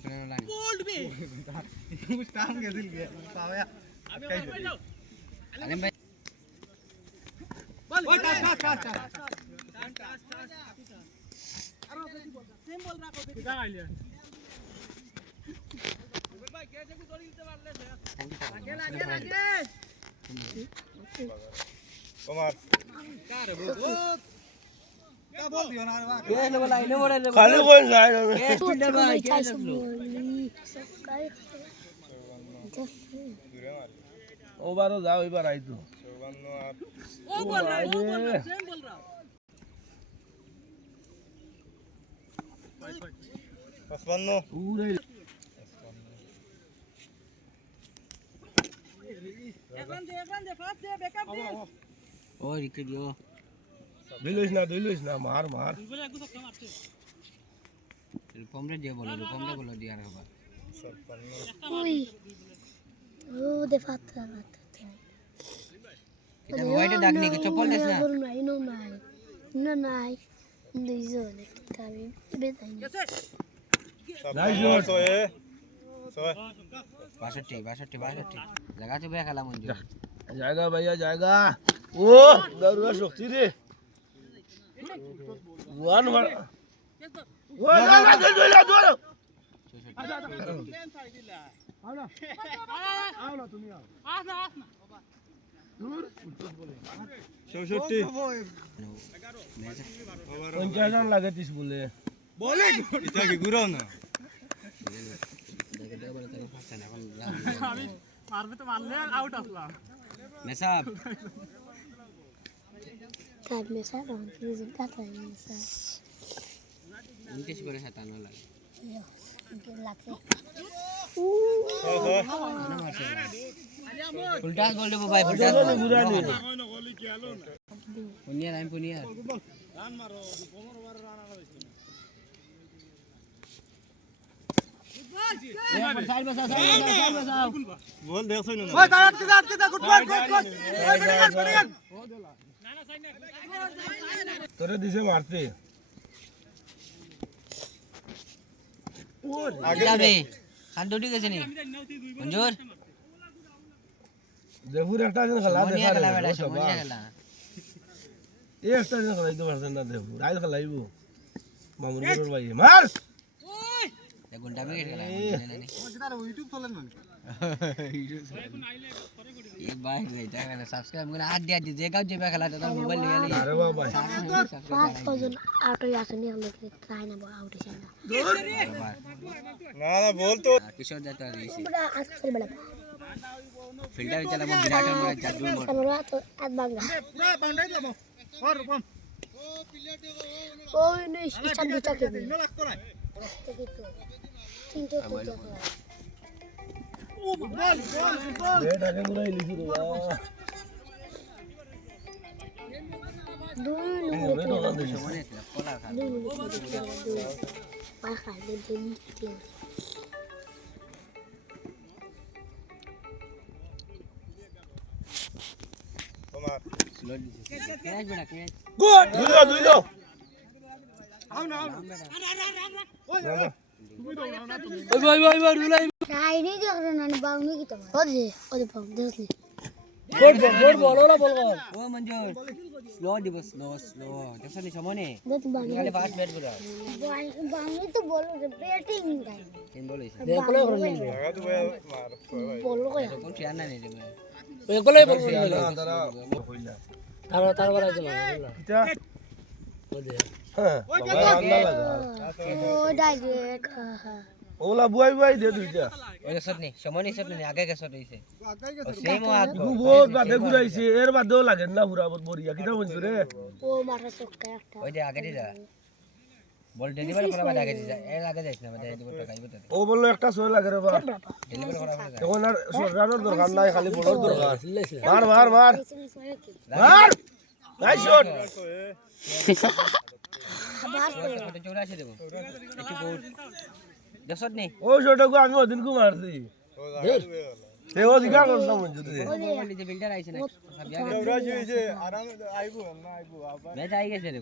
bold बे स्टाम गेছিল गे पावया अरे भाई बोल टाच सेम बोल रहा को किधर आइले भाई के जगह दौड़ी दिते पारले आगे राजेश कुमार क्या रे बहुत क्या बोल दियो ना वाह ये ले बोला खाली कोई जाए ये टिंडर भाई क्या सब लोग ओ बारो जाओ इबार आई तू वो बोल रहा सेम बोल रहा 55 पूरे एक रन दे फास्ट दे बैकअप दे ओ विकेट यो दिलुस ना मार बोले आगु सब मारते रूपम रे बोलो दिया रे बाबा 56 उई ओ दे फाता এটা হোয়াইটে দাগ নেই চপ্পল দেস না no নাই দিজনে তাবি বেতাই कैसे नाइस शॉट सोए 62 लगा तो बे खेला मंजूर जाएगा भैया जाएगा ओ दरुआ शक्ति रे वन वन ओ ना दे दो आओ ना तुम आओ आसना 64 50 रन लगे 30 बोले बोले इतना की गुराव ना मारबे तो मारले आउट असला मेसाब তার মেসা রং ফ্রিজ কাটা মেসা 29 করে 57 লাগে লাগছে उल्टा बोल दे भाई उल्टा बुरा नहीं पुनिया रान मारो 15 बार रान आना साइड बसा बोल देख सुन ओए काट के गुड बॉल ओए बढ़िया नाना साइड तोरे दिसे मारते आगे बे खान डोडी कैसे नहीं मंजूर देवुर একটা দিন খেলা দেখা खेला রে बेटा सोनिया खेला এই একটা দিন খেলা দিতে পারছেন না দেবুর আইল খেলাইবো মামুর বড় ভাই মার ओए ये गुंडा में खेला जितार YouTube चलन ना एक बार बेटा मैंने सब्सक्राइब करना हाथ दिया जेगा जे खेला था मोबाइल ले लिया আরে বাবা ফাস্ট পজন আউট হয়ে আসেনি আমরা ট্রাই না আউট হইছে না না না বল তো किशोर जाता है इसी বড় আজকে বড় फील्डर चला वो विराट में जादू मोड़ আমরা তো আজ বাংলা पूरा बाउंड्री लबो और रूपम ওই নে ইচ্ছা দুটা কে न लागतो रे তিনটা দুটা ओ बॉल রেড আগে পুরো ইলিশি রে দুই এই রেড ওলা দিছে सोने खेला कोला खा পায় খাই দিন তিন তোমার स्लो कैच बेटा कैच গুড দুই দাও आओ ना ओए ট্রাই নি যখন না বাউনি কি তোমার ওদে পাম দেখলি ओ मंजूर स्लो दी बस स्लो जैसा नहीं समोने দেখ বাউনি खाली फास्ट बैट करो বাউনি তো বলো ব্যাটিং গাই तीन बॉल ऐसे দেখলো লাগা তো মার বলো কই कौन सी आना नहीं रे मैं একলাই বল তারা হইলা तार आइतो কিটা হ্যাঁ বাবা আল্লাহ লাগা ও ডাইরেক্ট ওলা বুয়াই দে দুইটা ओए शॉट नहीं समोने शॉट नहीं आगे का शॉट ऐसे आगे के सेम हो आगे গু বহুত বাদে ঘুরাইছে এর বাদেও লাগে না পুরা বড়িয়া কিটা বলছ রে ও মারা চক্কা একটা ओए दे आगे दे जा बॉल डिलीवर करा बाद आगे दे जा ए आगे देख ना बता दे টাকা বতা দে ও বললো একটা ছয় লাগে রে বা डिलीवर करा बाद এখন আর রানের দরকার নাই খালি বলার দরকার মার নাইস শট फोटो 84 देबो একটু বহুত দশত নেই ও শটকু আমি ওদিন কো মারছি এ ও দিগা করছাম যদি বলি যে বিল্ডার আইছে না ম্যাচ আই গেছে রে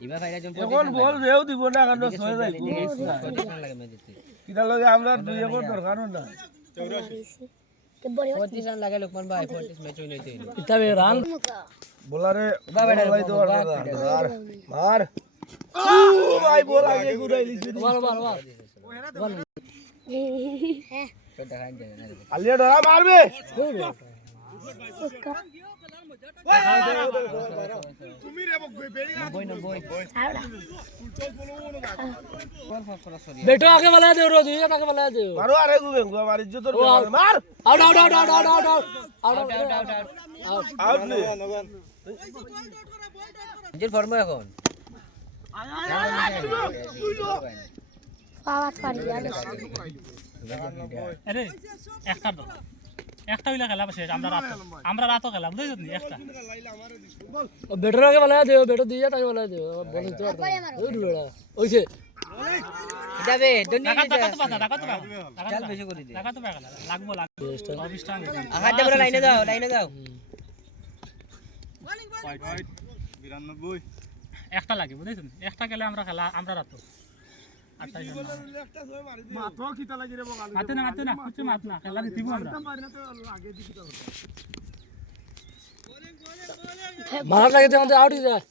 ইবা ফাইরা জম্প এখন বল রেও দিব না কারণ ছয় যাইবো লাগে ম্যাচ জিততে কিটা লগে আমরা দুই একর দরকার না তে বড় 35 রান লাগে লোকমান ভাই 35 ম্যাচ হইলে তো ইতাবে রান বোলারে বা বেটা বলাই তো মার ও ভাই বল আগে গুড়াইলি মার তো দেখাই যায় না আলিয়া ধরা মারবে তুমি রে বেড়ি বেটো আগে বলা দে রো দুই আগে বলা দে মারো আরে গুবে আমার ইজ্জতর মার আউট আউট নে নিজের ফর্মে এখন পাওয়াত পারি জানো আরে একটা হইলা খেলা শেষ আমরা রাতও খেলা বুঝছো নি একটা বেটো আগে বলা দে বেটো দুই আগে বলা দে বলি তো ওইছে যাবে দন্ডি টাকা তো চাল বেশি করে দে লাগবো 20 টাকা আহাতে বড় লাইনে যাও একটা লাগে বুঝছো নি একটা খেলে আমরা খেলা আমরা রাতও 28 জন মাথা কিটা লাগি রে বগাল মাতে না কিছু মাত না খেলা দিব আমরা মারা লাগে আমাদের আউট হয়ে যায়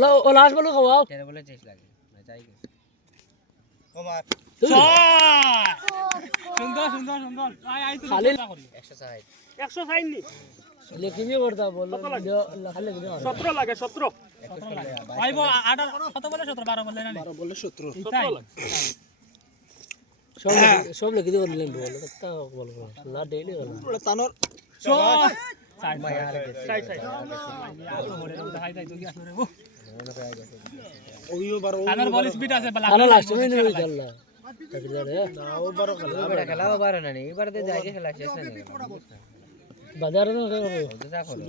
লো ও লাস্ট বল খাও তেরে বলে চেষ্টা লাগে না চাই গেছে সুন্দর আই তো খালি 160 নি लेकिन ये करता बोल खाली 17 লাগে 17 আইব 18 কত বলে 17 12 বলে না 12 বলে 17 তাই सब लेके दे बोल बोल कत्ता बोल ला डेली बोल तानर সো সাইড সাইড দেখাই দাই তো কি আসলে রে ওইও বারো তানর বল স্পিড আছে तानर लास्ट में नहीं चल रहा तक रे না ও বারো বেটা খেলাও পারে না নি এবারে যাই খেলা শেষ না बाजार में যা করো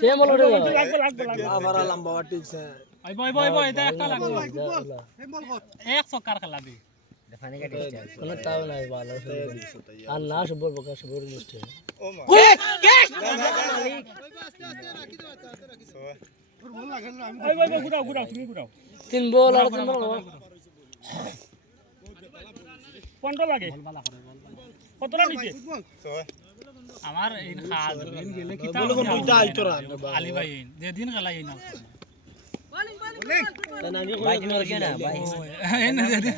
सेम बोल रे हमारा लंबा ठीक से আইব এটা একটা লাগবে এক সকার খেলা দি দেখানে কা ডিস্টেন্স कोन ताव नाही बाला आ लास्ट बोल बका बोल लिस्ट है আইব ঘুরাও তুমি ঘুরাও तीन बॉल और तीन बॉल কোনটা লাগে কতটা নিচে আমার এই খাল দিন গেলে কি তা দুইটা আইতো রান আলী ভাই যে দিন খেলা এই না ভাই তুমি ওর না ভাই এই না যে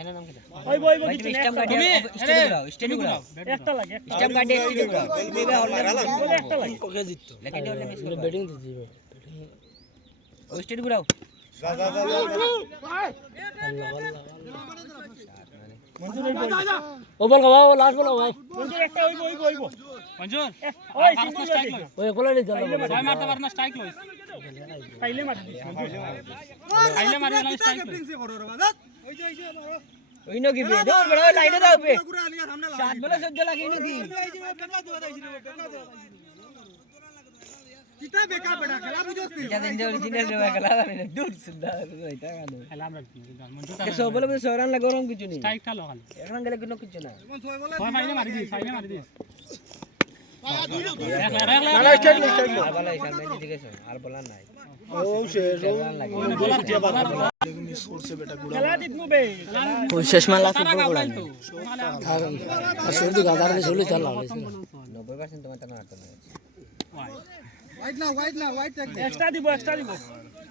এনা নাম কি আইব কিছু স্ট্যাম্প কাটে স্টেডি ঘুরাও একটা লাগে স্ট্যাম্প কাটে স্টেডি ঘুরাও বেবে হল একটা লাগে ওকে জিততো লেকিন ওলে মিস ये बैटिंग दी थी ও স্টেডি ঘুরাও ओ बोल गवा वो लास्ट बोल गवा মঞ্জুর একটা হইব মঞ্জুর ওই সিঙ্গেল স্ট্রাইক লই ओ कोला नहीं चल ছয় মারতে পারে না স্ট্রাইক লই পাইলে মার দিস পাইলে মারবে না স্ট্রাইক লই ওই নো কি বে দৌড় বড় লাইনে দাও বে সাত বলে সহ্য লাগে নো কি कितना बेकार बड़ा खेला बुझोस এটা দিন যে অরিজিনাল রে খেলা জানি না দূর সুন্দর এটা গানো খেলা আমরা মঞ্জুর কে সব বলে সরান লাগে গরম কিছু নেই স্ট্রাইকটা লো খালি এখন গেলে কোনো কিছু না ছয় মাইলে মারি দিস না স্ট্রাইক আর বলা সামনে দিকে শোন আর বলা নাই ও শেষ मिस করছে বেটা গুড়া খেলা দিতনু বে ওই শেষ মালা ফুটবল গোড়া আর শুরু দিকে আধার দিয়ে চলে চল 90% তোমার টানা হাঁটতে হবে वाइड ना এক্সট্রা দিব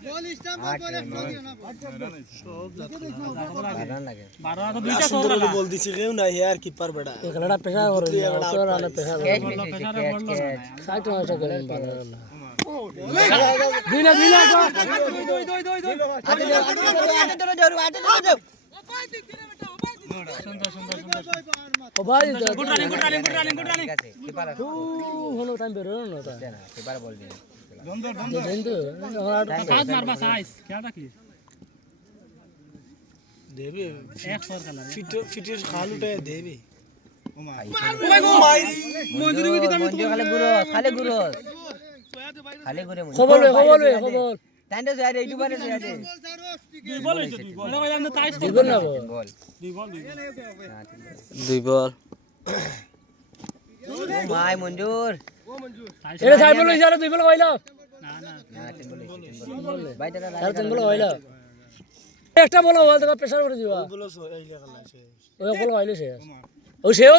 बॉल स्टंप बॉल एक्स्ट्रा दियो ना রান লাগে 12 তো দুইটা সুন্দর বল দিছে কেউ না यार कीपर बेटा एक लड़ा पेशा हो रही है तो राना पेशा ক্যাচ মিস ক্যাচ साइड में ऐसा करें बिना बिना আতে ধরে যাও ओ भाई গুড রানিং ঠিক আছে কিপার तू होनो टाइम पे रहो ना না কিপার বল দিয়ে देन तो কাজ মারবা সাইজ খেলা কি দেবে এক ফর খেলা ফিটের খাল উঠে দেবে মঞ্জুর খালি ঘুরো खबर তাইন্ডে যায় এই দুবারে যায় দুই বল হইছে দুই বল ওই আমরা টাইস দিব না বল দুই বল দুই বল মাই মঞ্জুর এটা চার বল হইছে আর দুই বল হইলো না না না তিন বল ভাই দাদা আর তিন বল হইলো একটা বল হল তো প্রেসার করে দিবা বলো সো এই লেখা আছে ওই বল হইলো শেষ ও শেষ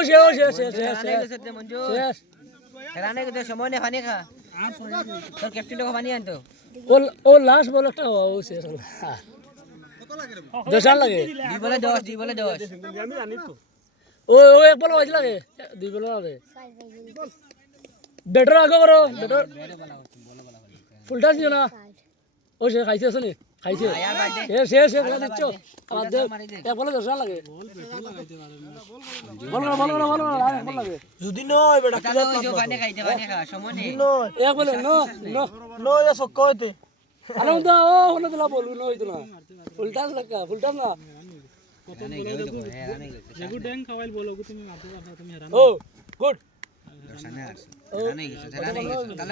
রানে গেছে তে মঞ্জুর শেষ রানে গেছে সময় নেই পানি খা তোর ক্যাপ্টেন পানি আনতো ও লাস্ট বল একটা ও শেষ হলো দশাল লাগে দুই বলে 10 আমি জানি তো ও এক বল হইছে লাগে দুই বল লাগে বেটার আগে করো বেটার ফুল টাচ দিও না ও সে খাইছে আসলে খাইছে আয়ার ভাই দে শেষ দিচ্ছ আবার দে এক বলে দশাল লাগে বল লাগে যদি নয় বেটা তাহলে ওই যে পানি খা সময় নেই এক বলে নো নো এ সক কইতে আরে দা ও হলো দিলা বলু নো হইতো না ফুল টাচ না রানে গেছে যেগু ড্যাং খাওয়াইল বলো তুমি মারতে পারছো তুমি হেরান ও গুড রানে গেছে তাহলে